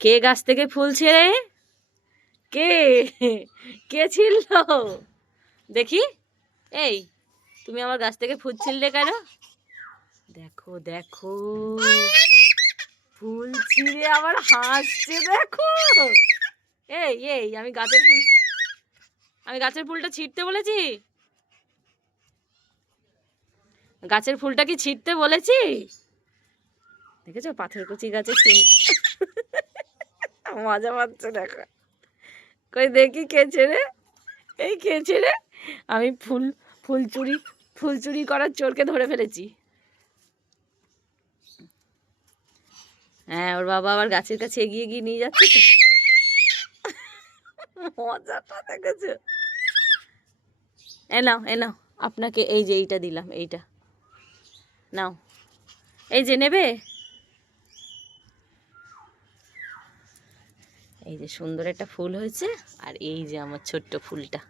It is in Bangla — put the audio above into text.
কে গাছ থেকে ফুল ছিঁড়ে? কে? কে ছিঁড়ল? দেখি। এই, তুমি আমার গাছ থেকে ফুল ছিঁড়লে কেন? দেখো দেখো, ফুল ছিঁড়ে আবার হাসছে, দেখো। এই এই, আমি গাছের ফুলটা ছিঁড়তে বলেছি? গাছের ফুলটা কি ছিঁড়তে বলেছি? দেখেছো, পাথরকুচি গাছে ফুল। মজা পাচ্ছে, দেখো। কই দেখি কে ছেড়ে? এই কে ছেড়ে? আমি ফুল চুরি ফুল চুরি করার চোরকে ধরে ফেলেছি। হ্যাঁ, ওর বাবা আবার গাছের কাছে এগিয়ে গিয়ে নিয়ে যাচ্ছে তো। মজাটা দেখেছো? এ নাও, এ নাও, আপনাকে এই যে এইটা দিলাম, এইটা নাও। এই যে নেবে? এই যে সুন্দর একটা ফুল হয়েছে, আর এই যে আমার ছোট্ট ফুলটা।